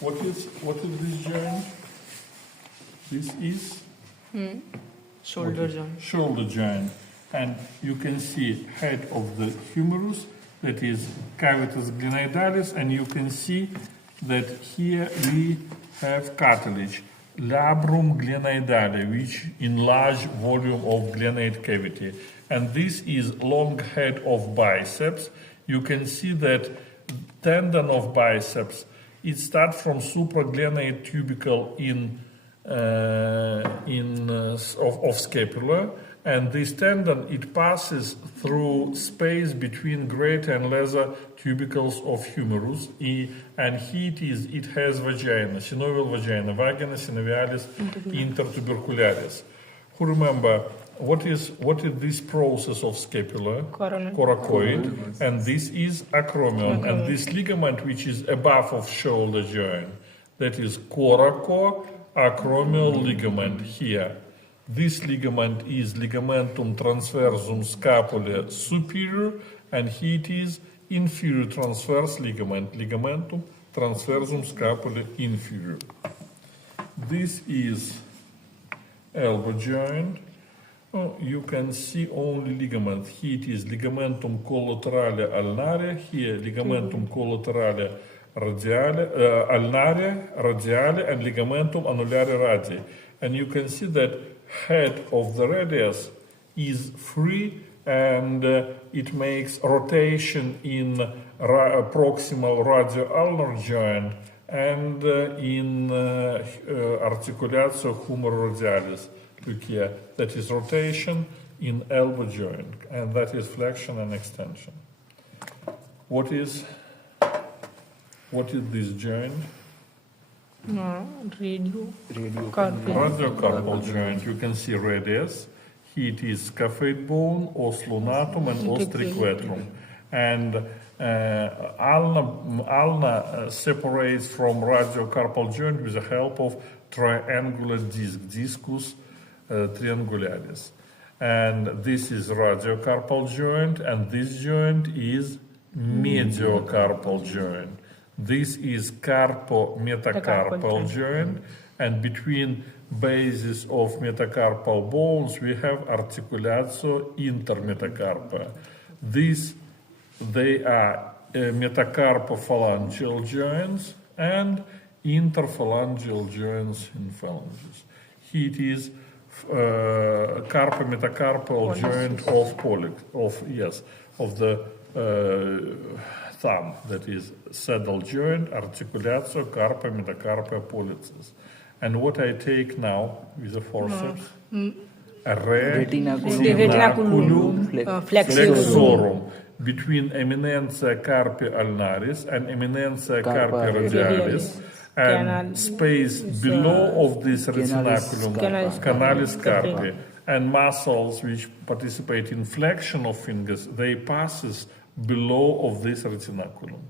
What is this joint? This is Shoulder joint. shoulder joint, and you can see head of the humerus, that is cavitas glenoidalis, and you can see that here we have cartilage, labrum glenoidale, which enlarge volume of glenoid cavity, and this is long head of biceps. You can see that tendon of biceps, it starts from supraglenoid tubercle of scapula, and this tendon, it passes through space between greater and lesser tubercles of humerus, and it has vagina, synovial vagina, vagina synovialis intertubercularis. Who remember what is this process of scapula? Coracoid, and this is acromion, and this ligament which is above of shoulder joint, that is coracoacromial ligament here. This ligament is ligamentum transversum scapulae superior, and here it is inferior transverse ligament, ligamentum transversum scapulae inferior. This is elbow joint. Oh, you can see only ligament. Here it is ligamentum collaterale ulnare, here ligamentum collaterale ulnare radiale, and ligamentum annulare radii. And you can see that head of the radius is free, and it makes rotation in proximal radioulnar joint and in articulatio humeroradialis. Look here, that is rotation in elbow joint, and that is flexion and extension. What is this joint? Radiocarpal joint. You can see radius. Here it is scaphoid bone, os lunatum, and os triquetrum. And ulna separates from radiocarpal joint with the help of triangular disc, discus triangularis. And this is radiocarpal joint, and this joint is mediocarpal joint. This is carpo-metacarpal joint, and between bases of metacarpal bones we have articulatio intermetacarpa. They are metacarpophalangeal joints and interphalangeal joints in phalanges. Here it is carpo-metacarpal joint of the thumb, that is saddle joint, articulatio carpo-metacarpa pollicis. And what I take now with the forceps, retinaculum flexorum, between eminentia carpi ulnaris and eminentia carpi radialis, and space below of this retinaculum, canalis carpi, and muscles which participate in flexion of fingers, they passes below of this retinaculum.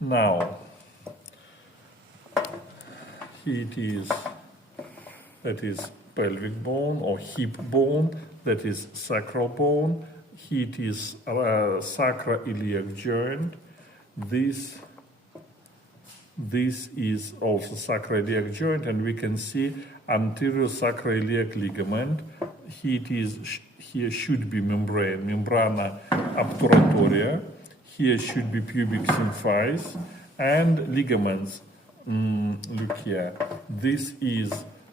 Now, here it is, that is pelvic bone or hip bone, that is sacral bone. Here it is sacroiliac joint. This is also sacroiliac joint, and we can see anterior sacroiliac ligament. Here should be membrana obturatoria. Here should be pubic symphysis and ligaments. Look here. This is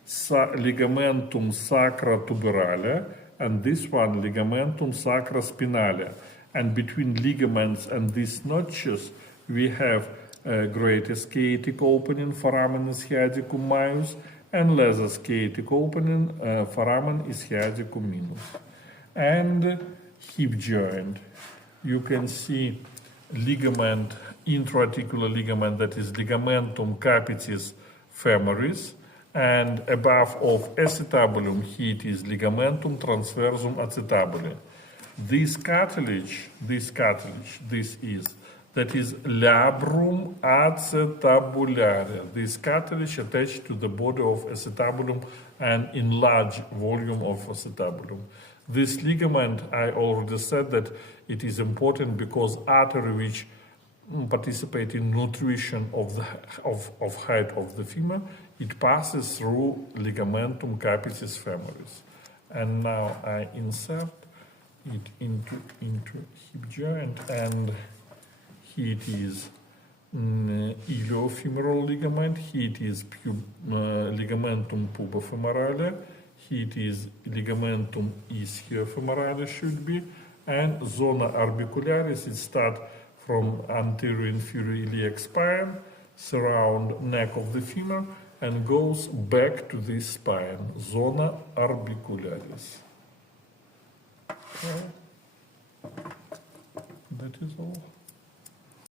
ligamentum sacrotuberale, and this one ligamentum sacrospinale. And between ligaments and these notches, we have greater sciatic opening, foramen ischiadicum majus, and lesser sciatic opening, foramen ischiadicum minus. And hip joint. You can see ligament, intra-articular ligament, that is ligamentum capitis femoris, and above of acetabulum, here it is ligamentum transversum acetabule. This cartilage, that is labrum acetabulare. This cartilage attached to the body of acetabulum and enlarged volume of acetabulum. This ligament, I already said that it is important because artery which participate in nutrition of the of height of the femur. It passes through ligamentum capitis femoris. And now I insert it into hip joint, and here it is iliofemoral ligament, here it is ligamentum pubofemorale, here it is ligamentum ischiofemorale should be, and zona orbicularis, it starts from anterior inferior iliac spine, surround neck of the femur, and goes back to this spine, zona orbicularis. Okay. That is all.